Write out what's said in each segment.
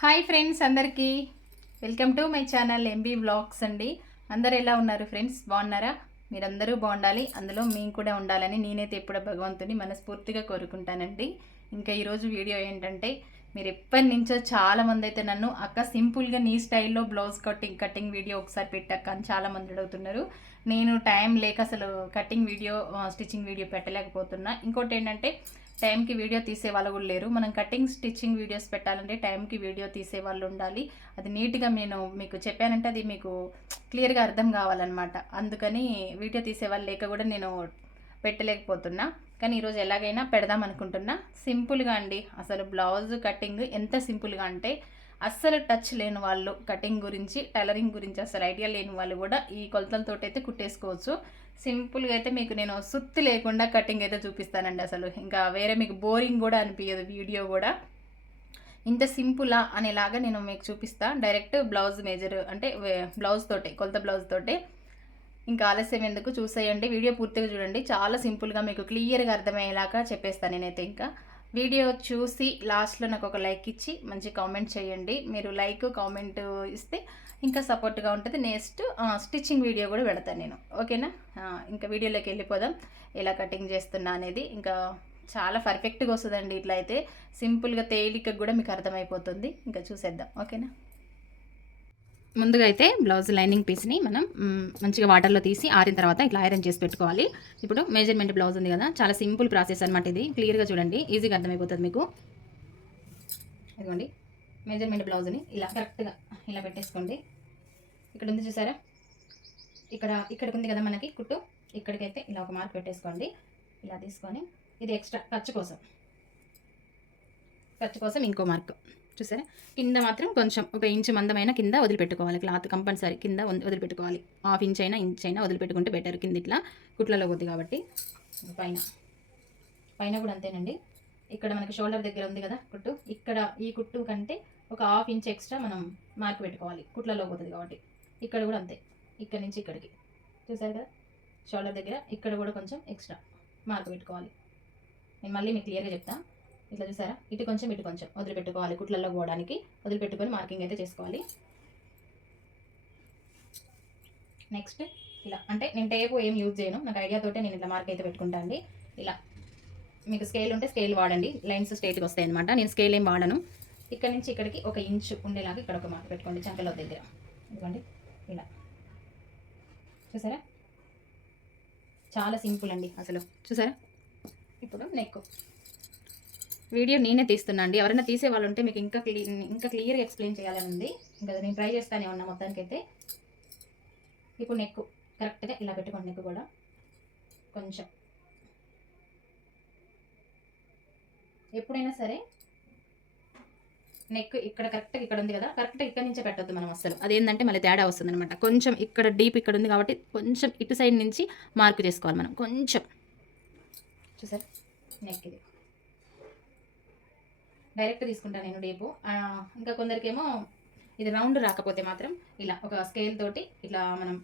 Hi friends అందరికీ. Welcome to my channel MB blogs అండి. అందరు ఎలా ఉన్నారు ఫ్రెండ్స్? బాగున్నారా? మీరందరూ బాగుండాలి. అందులో మేము కూడా ఉండాలని నేనైతే ఎప్పుడో భగవంతుని మనస్ఫూర్తిగా కోరుకుంటానండి. ఇంకా ఈరోజు వీడియో ఏంటంటే మీరు ఎప్పటి నుంచో చాలామంది అయితే నన్ను అక్క సింపుల్గా నీ స్టైల్లో బ్లౌజ్ కటింగ్ కటింగ్ వీడియో ఒకసారి పెట్టాక అని చాలా మంది అడుగుతున్నారు. నేను టైం లేక అసలు కటింగ్ వీడియో స్టిచ్చింగ్ వీడియో పెట్టలేకపోతున్నా. ఇంకోటి ఏంటంటే టైంకి వీడియో తీసే వాళ్ళు కూడా లేరు. మనం కటింగ్ స్టిచ్చింగ్ వీడియోస్ పెట్టాలంటే టైంకి వీడియో తీసే వాళ్ళు ఉండాలి. అది నీట్గా నేను మీకు చెప్పానంటే అది మీకు క్లియర్గా అర్థం కావాలన్నమాట. అందుకని వీడియో తీసే వాళ్ళు లేక కూడా నేను పెట్టలేకపోతున్నా. కానీ ఈరోజు ఎలాగైనా పెడదాం అనుకుంటున్నా. సింపుల్గా అండి. అసలు బ్లౌజ్ కటింగ్ ఎంత సింపుల్గా అంటే అస్సలు టచ్ లేని వాళ్ళు కటింగ్ గురించి టైలరింగ్ గురించి అసలు ఐడియా లేని వాళ్ళు కూడా ఈ కొలతలతో అయితే కుట్టేసుకోవచ్చు. సింపుల్గా అయితే మీకు నేను సుత్తి లేకుండా కటింగ్ అయితే చూపిస్తానండి అసలు. ఇంకా వేరే మీకు బోరింగ్ కూడా అనిపించదు వీడియో కూడా. ఇంత సింపులా అనేలాగా నేను మీకు చూపిస్తా. డైరెక్ట్ బ్లౌజ్ మేజర్ అంటే బ్లౌజ్ తోటే కొలత బ్లౌజ్ తోటే. ఇంకా ఆలస్యం ఎందుకు చూసేయండి. వీడియో పూర్తిగా చూడండి. చాలా సింపుల్గా మీకు క్లియర్గా అర్థమయ్యేలాగా చెప్పేస్తాను నేనైతే ఇంకా. వీడియో చూసి లాస్ట్లో నాకు ఒక లైక్ ఇచ్చి మంచి కామెంట్ చేయండి. మీరు లైక్ కామెంట్ ఇస్తే ఇంకా సపోర్ట్గా ఉంటుంది. నెక్స్ట్ స్టిచ్చింగ్ వీడియో కూడా పెడతాను నేను. ఓకేనా? ఇంకా వీడియోలోకి వెళ్ళిపోదాం. ఎలా కటింగ్ చేస్తున్నా అనేది. ఇంకా చాలా పర్ఫెక్ట్గా వస్తుందండి ఇట్లా అయితే. సింపుల్గా తేలికగా కూడా మీకు అర్థమైపోతుంది. ఇంకా చూసేద్దాం. ఓకేనా? ముందుగా అయితే బ్లౌజ్ లైనింగ్ పీస్ని మనం మంచిగా వాటర్లో తీసి ఆరిన తర్వాత ఇట్లా ఐరన్ చేసి పెట్టుకోవాలి. ఇప్పుడు మెజర్మెంట్ బ్లౌజ్ ఉంది కదా చాలా సింపుల్ ప్రాసెస్ అనమాట ఇది. క్లియర్గా చూడండి ఈజీగా అర్థమైపోతుంది మీకు. ఇదిగోండి మెజర్మెంట్ బ్లౌజ్ని ఇలా కరెక్ట్గా ఇలా పెట్టేసుకోండి. ఇక్కడ ఉంది చూసారా? ఇక్కడ ఇక్కడికి ఉంది కదా మనకి కుట్టు. ఇక్కడికైతే ఇలా ఒక మార్క్ పెట్టేసుకోండి. ఇలా తీసుకొని ఇది ఎక్స్ట్రా ఖర్చు కోసం. ఖర్చు కోసం ఇంకో మార్క్. చూసారా? కింద మాత్రం కొంచెం ఒక ఇంచు మందమైన కింద వదిలిపెట్టుకోవాలి. క్లాత్ కంపల్సరీ కింద వదిలిపెట్టుకోవాలి. హాఫ్ ఇంచ్ అయినా ఇంచ్ అయినా వదిలిపెట్టుకుంటే బెటర్ కింద ఇట్లా కుట్లలో కొద్ది కాబట్టి. పైన. పైన కూడా అంతేనండి. ఇక్కడ మనకి షోల్డర్ దగ్గర ఉంది కదా కుట్టు. ఇక్కడ ఈ కుట్టు కంటే ఒక హాఫ్ ఇంచ్ ఎక్స్ట్రా మనం మార్క్ పెట్టుకోవాలి. కుట్లలో పోతుంది కాబట్టి. ఇక్కడ కూడా అంతే. ఇక్కడ నుంచి ఇక్కడికి. చూసారు కదా? షోల్డర్ దగ్గర ఇక్కడ కూడా కొంచెం ఎక్స్ట్రా మార్క్ పెట్టుకోవాలి. నేను మళ్ళీ మీకు క్లియర్గా చెప్తా. ఇట్లా చూసారా? ఇటు కొంచెం ఇటు కొంచెం వదిలిపెట్టుకోవాలి కుట్లలో పోవడానికి. వదిలిపెట్టుకొని మార్కింగ్ అయితే చేసుకోవాలి. నెక్స్ట్ ఇలా. అంటే నేను టేపు ఏం యూజ్ చేయను. నాకు ఐడియాతోటే నేను ఇట్లా మార్క్ అయితే పెట్టుకుంటా అండి. ఇలా. మీకు స్కేల్ ఉంటే స్కేల్ వాడండి. లైన్స్ స్ట్రైట్గా వస్తాయి అనమాట నేను స్కేల్ ఏం వాడను. ఇక్కడ నుంచి ఇక్కడికి ఒక ఇంచు ఉండేలాగా ఇక్కడ ఒక మార్క్ పెట్టుకోండి చంకలో దగ్గర. ఇదిగోండి. ఇలా. చూసారా? చాలా సింపుల్ అండి అసలు. చూసారా? ఇప్పుడు నెక్ వీడియో నేనే తీస్తున్నా అండి. ఎవరైనా తీసే వాళ్ళు ఉంటే మీకు ఇంకా క్లీ ఇంకా క్లియర్గా ఎక్స్ప్లెయిన్ చేయాలని ఉంది ఇంకా నేను ట్రై చేస్తానే ఉన్నా మొత్తానికైతే. ఇప్పుడు నెక్ కరెక్ట్గా ఇలా పెట్టుకోండి నెక్ కూడా. కొంచెం. ఎప్పుడైనా సరే నెక్ ఇక్కడ కరెక్ట్గా ఇక్కడ ఉంది కదా కరెక్ట్గా ఇక్కడ నుంచే పెట్టొద్దు మనం అసలు అదేంటంటే మళ్ళీ తేడా వస్తుంది అనమాట కొంచెం ఇక్కడ డీప్ ఇక్కడ ఉంది కాబట్టి కొంచెం ఇటు సైడ్ నుంచి మార్క్ చేసుకోవాలి మనం. కొంచెం. చూసారు? నెక్ ఇది డైరెక్ట్ తీసుకుంటాను నేను డేపు. ఇంకా కొందరికేమో ఇది రౌండ్ రాకపోతే మాత్రం ఇలా ఒక స్కేల్ తోటి ఇట్లా మనం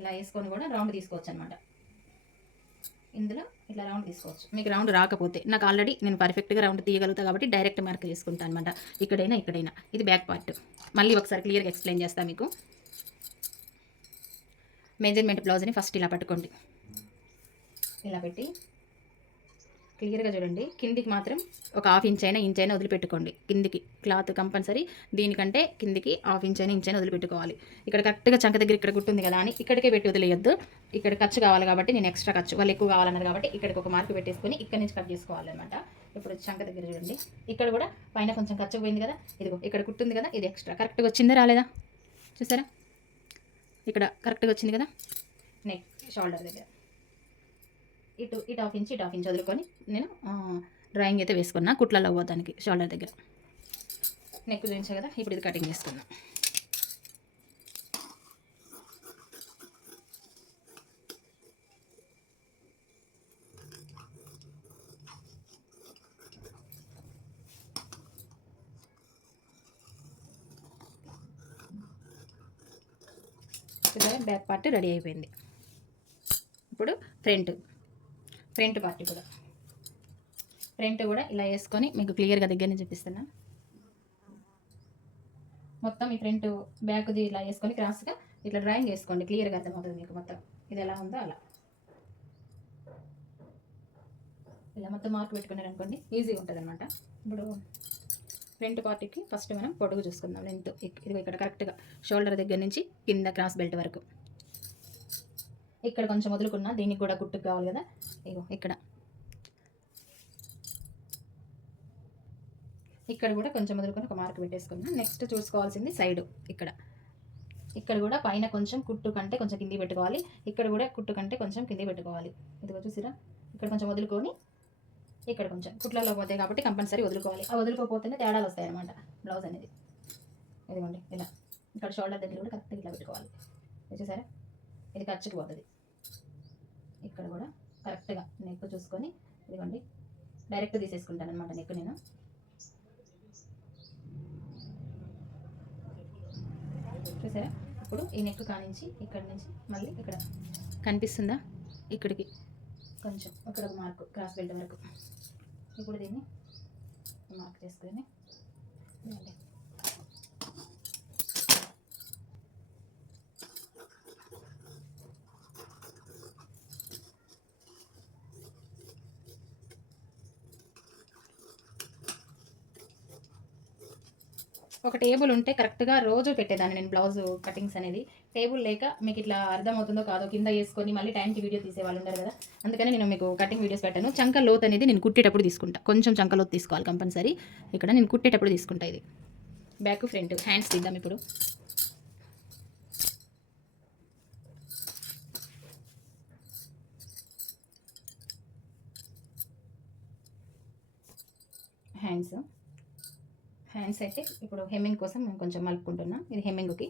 ఇలా వేసుకొని కూడా రౌండ్ తీసుకోవచ్చు అనమాట ఇందులో ఇట్లా రౌండ్ తీసుకోవచ్చు. మీకు రౌండ్ రాకపోతే నాకు ఆల్రెడీ నేను పర్ఫెక్ట్గా రౌండ్ తీయగలుగుతా కాబట్టి డైరెక్ట్ మార్క్ చేసుకుంటాను అనమాట ఇక్కడైనా ఇక్కడైనా. ఇది బ్యాక్ పార్ట్. మళ్ళీ ఒకసారి క్లియర్గా ఎక్స్ప్లెయిన్ చేస్తాను మీకు. మెజర్మెంట్ బ్లౌజ్ని ఫస్ట్ ఇలా పట్టుకోండి. ఇలా పెట్టి క్లియర్గా చూడండి. కిందికి మాత్రం ఒక హాఫ్ ఇంచ్ అయినా ఇంచ్ అయినా వదిలిపెట్టుకోండి. కిందికి క్లాత్ కంపల్సరీ. దీనికంటే కిందికి హాఫ్ ఇంచ్ అయినా ఇంచ్ అయినా వదిలిపెట్టుకోవాలి. ఇక్కడ కరెక్ట్గా చంక దగ్గర ఇక్కడ గుర్తుంది కదా అని ఇక్కడికే పెట్టి వదిలేయొద్దు. ఇక్కడ ఖర్చు కావాలి కాబట్టి నేను ఎక్స్ట్రా ఖర్చు. వాళ్ళు ఎక్కువ కావాలన్నారు కాబట్టి ఇక్కడికి ఒక మార్క్ పెట్టేసుకొని ఇక్కడ నుంచి కట్ చేసుకోవాలన్నమాట. ఇప్పుడు చంక దగ్గర చూడండి. ఇక్కడ కూడా పైన కొంచెం ఖర్చు పోయింది కదా. ఇదిగో ఇక్కడ కుట్టుంది కదా ఇది ఎక్స్ట్రా. కరెక్ట్గా వచ్చిందా రాలేదా? చూసారా? ఇక్కడ కరెక్ట్గా వచ్చింది కదా? నెక్ షోల్డర్ దగ్గర. ఇటు ఇటు హాఫ్ ఇంచ్ ఇటు హాఫ్ ఇంచ్ వదులుకొని నేను డ్రాయింగ్ అయితే వేసుకున్నా. కుట్లలో పోతానికి షోల్డర్ దగ్గర. నెక్ చూపించా కదా ఇప్పుడు ఇది కటింగ్ చేసుకుందాం. బ్యాక్ పార్ట్ రెడీ అయిపోయింది. ఇప్పుడు ఫ్రంట్ ఫ్రంట్ పార్ట్ కూడా. ఫ్రంట్ కూడా ఇలా వేసుకొని మీకు క్లియర్గా దగ్గర నుంచి చూపిస్తున్నా. మొత్తం ఈ ఫ్రంట్ బ్యాక్ది ఇలా వేసుకొని క్రాస్గా ఇట్లా డ్రాయింగ్ వేసుకోండి. క్లియర్గా అర్థమవుతుంది మీకు మొత్తం. ఇది ఎలా ఉందో అలా. ఇలా మొత్తం మార్క్ పెట్టుకున్నారు అనుకోండి ఈజీగా ఉంటుంది అనమాట ఇప్పుడు ఫ్రంట్ పార్టీకి ఫస్ట్ మనం పొడుగు చూసుకుందాం. లెంత్ ఇది ఇక్కడ కరెక్ట్గా షోల్డర్ దగ్గర నుంచి కింద క్రాస్ బెల్ట్ వరకు. ఇక్కడ కొంచెం వదులుకున్నా దీనికి కూడా గుట్టుకు కావాలి కదా? ఇగో ఇక్కడ. ఇక్కడ కూడా కొంచెం వదులుకొని ఒక మార్క్ పెట్టేసుకున్నా. నెక్స్ట్ చూసుకోవాల్సింది సైడ్ ఇక్కడ. ఇక్కడ కూడా పైన కొంచెం కుట్టు కంటే కొంచెం కింది పెట్టుకోవాలి. ఇక్కడ కూడా కుట్టు కంటే కొంచెం కింది పెట్టుకోవాలి. ఇదిగో చూసిరా? ఇక్కడ కొంచెం వదులుకొని ఇక్కడ కొంచెం. కుట్లలో పోతాయి కాబట్టి కంపల్సరీ వదులుకోవాలి. ఆ వదులుకోపోతేనే తేడాలు వస్తాయి అనమాట బ్లౌజ్ అనేది. ఇదిగోండి ఇలా. ఇక్కడ షోల్డర్ దగ్గర కూడా కరెక్ట్గా ఇట్లా పెట్టుకోవాలి. చూసారా? ఇది ఖర్చుకి పోతుంది. ఇక్కడ కూడా కరెక్ట్గా నెక్ చూసుకొని ఇదిగోండి డైరెక్ట్ తీసేసుకుంటాను అనమాట నెక్ నేను. చూసారా? ఇప్పుడు ఈ నెక్ కానించి ఇక్కడ నుంచి మళ్ళీ ఇక్కడ కనిపిస్తుందా? ఇక్కడికి. కొంచెం ఇక్కడ ఒక మార్కు క్రాస్ బెల్ట్ వరకు. ఇప్పుడు దీన్ని మార్క్ చేసుకొని ఒక టేబుల్ ఉంటే కరెక్ట్గా రోజు పెట్టేదాన్ని నేను బ్లౌజ్ కటింగ్స్ అనేది. టేబుల్ లేక మీకు ఇట్లా అర్థమవుతుందో కాదో కింద వేసుకొని మళ్ళీ టైంకి వీడియో తీసేవాళ్ళు ఉండరు కదా. అందుకని నేను మీకు కటింగ్ వీడియోస్ పెట్టాను. చంక లోత్ అనేది నేను కుట్టేటప్పుడు తీసుకుంటా. కొంచెం చంక లోత్ తీసుకోవాలి కంపల్సరీ. ఇక్కడ నేను కుట్టేటప్పుడు తీసుకుంటా ఇది. బ్యాక్ ఫ్రంట్ హ్యాండ్స్ తీద్దాం ఇప్పుడు. హ్యాండ్స్. హ్యాండ్స్ అయితే ఇప్పుడు హెమ్మింగ్ కోసం మేము కొంచెం మలుపుకుంటున్నాం. ఇది హెమ్మింగ్కి.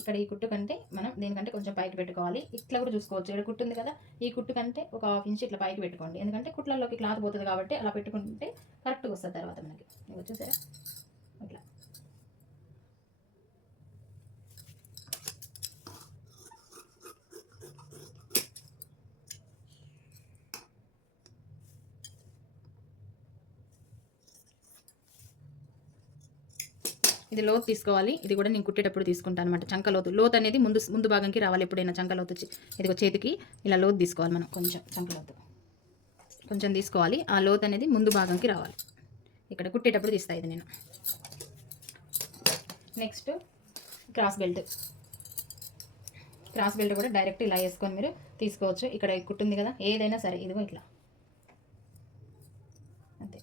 ఇక్కడ ఈ కుట్టు కంటే మనం దీనికంటే కొంచెం పైకి పెట్టుకోవాలి. ఇట్లా కూడా చూసుకోవచ్చు. ఇక్కడ కుట్టు ఉంది కదా ఈ కుట్టు కంటే ఒక హాఫ్ ఇంచ్ ఇట్లా పైకి పెట్టుకోండి. ఎందుకంటే కుట్లలోకి క్లాత్ పోతుంది కాబట్టి అలా పెట్టుకుంటే కరెక్ట్గా వస్తుంది తర్వాత మనకి. ఇవి వచ్చేసారా ఇట్లా ఇది లోతు తీసుకోవాలి. ఇది కూడా నేను కుట్టేటప్పుడు తీసుకుంటాను అనమాట చంక లోతు. అనేది ముందు ముందు భాగంకి రావాలి. ఎప్పుడైనా చంక లోతు వచ్చి ఇదిగో చేతికి ఇలా లోతు తీసుకోవాలి మనం. కొంచెం చంక లోతు. కొంచెం తీసుకోవాలి. ఆ లోతు అనేది ముందు భాగంకి రావాలి. ఇక్కడ కుట్టేటప్పుడు తీస్తాయి ఇది నేను. Next cross belt cross belt కూడా డైరెక్ట్ ఇలా వేసుకొని మీరు తీసుకోవచ్చు. ఇక్కడ కుట్టుంది కదా. ఏదైనా సరే ఇదిగో ఇట్లా అంతే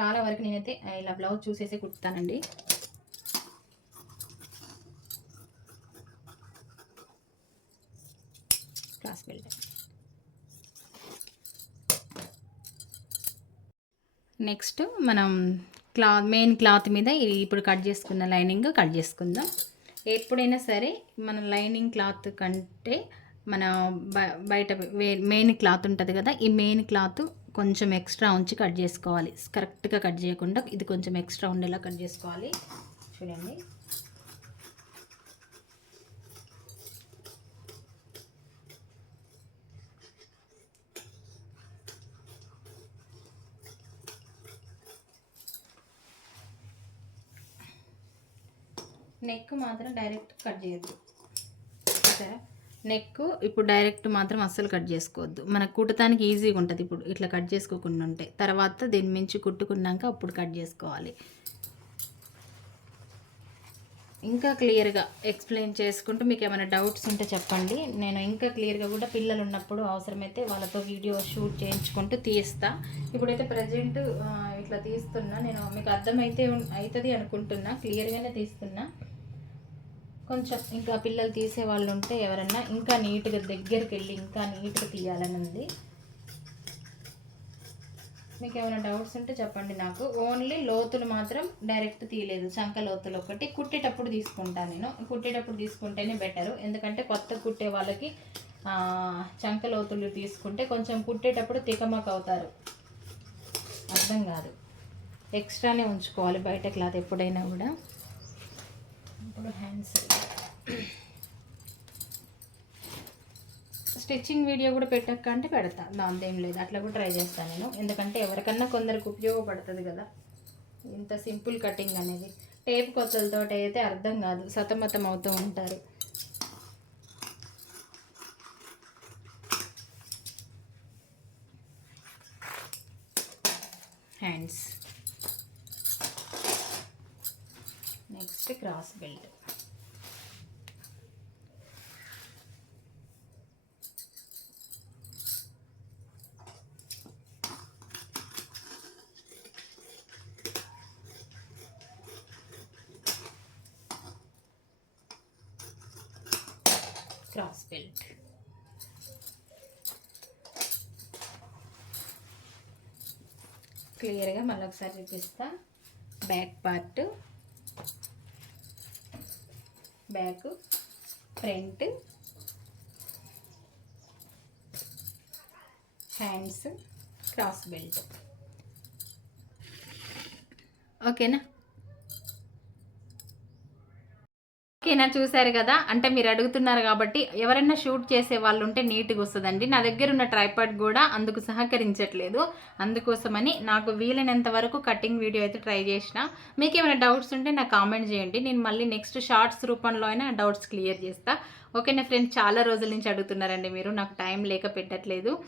చాలా వరకు నేనైతే ఇలా బ్లౌజ్ చూసేసి కుడతానండి క్లాస్ బెల్ట్. నెక్స్ట్ మనం క్లాత్ మెయిన్ క్లాత్ మీద ఇప్పుడు కట్ చేసుకున్న లైనింగ్ కట్ చేసుకుందాం. ఎప్పుడైనా సరే మన లైనింగ్ క్లాత్ కంటే మన బ- బయట మెయిన్ క్లాత్ ఉంటుంది కదా ఈ మెయిన్ క్లాత్ కొంచెం ఎక్స్ట్రా ఉంచి కట్ చేసుకోవాలి. కరెక్ట్గా కట్ చేయకుండా ఇది కొంచెం ఎక్స్ట్రా ఉండేలా కట్ చేసుకోవాలి. చూడండి. నెక్ మాత్రం డైరెక్ట్ కట్ చేయొద్దు. సరే నెక్ ఇప్పుడు డైరెక్ట్ మాత్రం అస్సలు కట్ చేసుకోవద్దు. మనకు కుట్టడానికి ఈజీగా ఉంటుంది ఇప్పుడు. ఇట్లా కట్ చేసుకోకుండా ఉంటే. తర్వాత దీని మించి కుట్టుకున్నాక అప్పుడు కట్ చేసుకోవాలి. ఇంకా క్లియర్గా ఎక్స్ప్లెయిన్ చేసుకుంటూ మీకు ఏమైనా డౌట్స్ ఉంటే చెప్పండి. నేను ఇంకా క్లియర్గా కూడా పిల్లలు ఉన్నప్పుడు అవసరమైతే వాళ్ళతో వీడియో షూట్ చేయించుకుంటూ తీస్తా. ఇప్పుడైతే ప్రజెంట్ ఇట్లా తీస్తున్నా. నేను మీకు అర్థమైతే అవుతుంది అనుకుంటున్నా. క్లియర్గానే తీస్తున్నా. కొంచెం ఇంకా పిల్లలు తీసే వాళ్ళు ఉంటే ఎవరన్నా ఇంకా నీట్గా దగ్గరికి వెళ్ళి ఇంకా నీట్గా తీయాలని ఉంది. మీకు ఏమైనా డౌట్స్ ఉంటే చెప్పండి నాకు. ఓన్లీ లోతులు మాత్రం డైరెక్ట్ తీయలేదు. చంక లోతులు ఒకటి. కుట్టేటప్పుడు తీసుకుంటాను నేను. కుట్టేటప్పుడు తీసుకుంటేనే బెటరు. ఎందుకంటే కొత్త కుట్టే వాళ్ళకి ఆ, చంక లోతులు తీసుకుంటే కొంచెం కుట్టేటప్పుడు తికమక అవుతారు. అర్థం కాదు. ఎక్స్ట్రానే ఉంచుకోవాలి బయట క్లాత్ ఎప్పుడైనా కూడా. ఇప్పుడు హ్యాండ్స్ స్టిచ్చింగ్ వీడియో కూడా పెట్టక్క అంటే పెడతా. దాంతో ఏం లేదు. అట్లా కూడా ట్రై చేస్తాను నేను. ఎందుకంటే ఎవరికన్నా కొందరికి ఉపయోగపడుతుంది కదా. ఇంత సింపుల్ కటింగ్ అనేది. టేప్ కొత్తలతో అయితే అర్థం కాదు. సతమతం అవుతూ ఉంటారు. Hands next cross belt cross belt క్లియర్గా మళ్ళీ ఒకసారి చూపిస్తా. Back part. Back front. Hands cross belt. ఓకేనా? ఓకేనా చూశారు కదా? అంటే మీరు అడుగుతున్నారు కాబట్టి ఎవరైనా షూట్ చేసే వాళ్ళు ఉంటే నీట్గా వస్తుందండి. నా దగ్గర ఉన్న ట్రైపాడ్ కూడా అందుకు సహకరించట్లేదు. అందుకోసమని నాకు వీలైనంత వరకు కటింగ్ వీడియో అయితే ట్రై చేసిన. మీకు ఏమైనా డౌట్స్ ఉంటే నాకు కామెంట్ చేయండి. నేను మళ్ళీ నెక్స్ట్ షార్ట్స్ రూపంలో అయినా డౌట్స్ క్లియర్ చేస్తా. ఓకేనా ఫ్రెండ్స్? చాలా రోజుల నుంచి అడుగుతున్నారండి మీరు. నాకు టైం లేక పెట్టట్లేదు.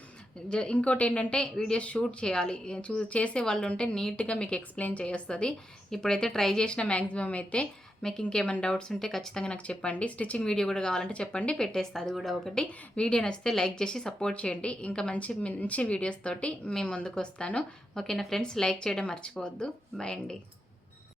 జ- ఇంకోటి ఏంటంటే వీడియోస్ షూట్ చేయాలి. చూ చేసే వాళ్ళు ఉంటే నీట్గా మీకు ఎక్స్ప్లెయిన్ చేస్తుంది. ఇప్పుడైతే ట్రై చేసిన మ్యాక్సిమం అయితే మీకు ఇంకేమైనా డౌట్స్ ఉంటే ఖచ్చితంగా నాకు చెప్పండి. స్టిచ్చింగ్ వీడియో కూడా కావాలంటే చెప్పండి. పెట్టేస్తా అది కూడా ఒకటి. వీడియో నచ్చితే లైక్ చేసి సపోర్ట్ చేయండి. ఇంకా మంచి మంచి వీడియోస్ తోటి మేము ముందుకు వస్తాను. ఓకేనా ఫ్రెండ్స్? లైక్ చేయడం మర్చిపోవద్దు. బాయ్ అండి.